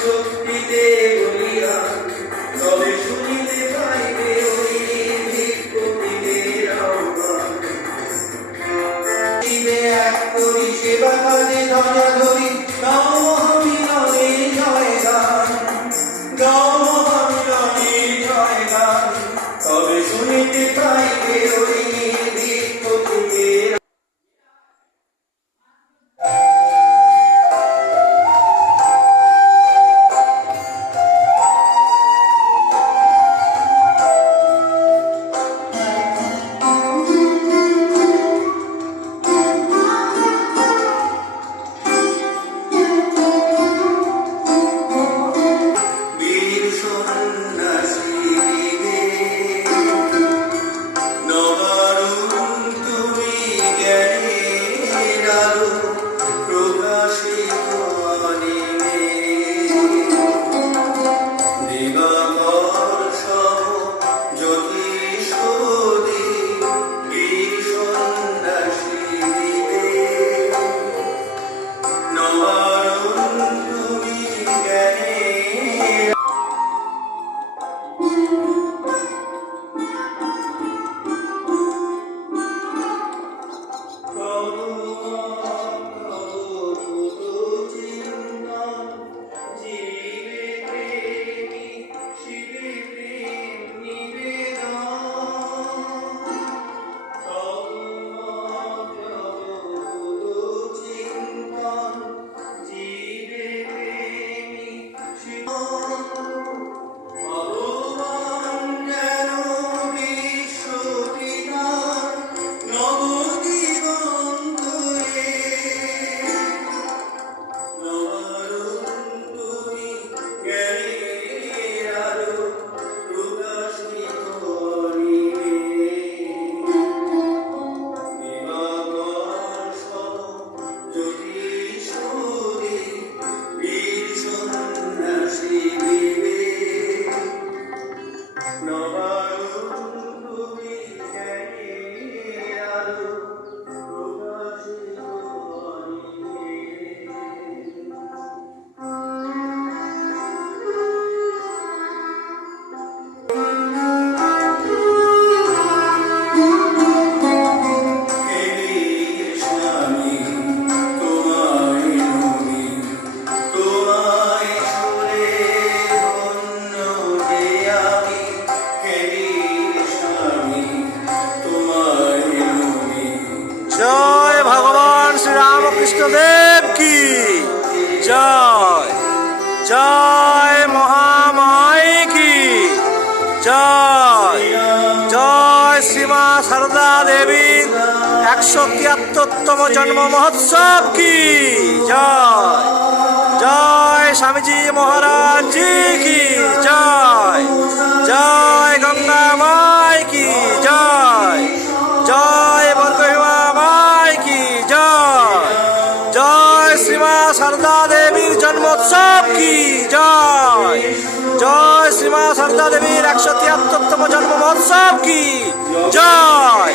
শক্তিতে বলিয়া তবে শুনিতে পাইবে ওই ভিক্ষুকের আহ্বান। দিবে এক করি সেবা কাজে ধরাধরি, গাও মহামিলনে জয় গান, গাও মহামিলনে জয় গান, তবে শুনিতে পাইবে ওই ভিক্ষুকের। জয় ভগবান শ্রী রামকৃষ্ণদেব কি জয়, জয় মহামাই কি জয়, জয় শ্রীমা সারদা দেবীর 173তম জন্ম মহোৎসব কি জয়, জয় স্বামীজি মহারাজ জি কি জয়, জয় গঙ্গা মাই কি জয়, জয় বর্গভীমা মাই কি জয়, জয় শ্রীমা সারদা দেবীর জন্মোৎসব কি জয়, জয় শ্রীমা সারদা দেবীর 173তম জন্ম মহোৎসব কি জয়।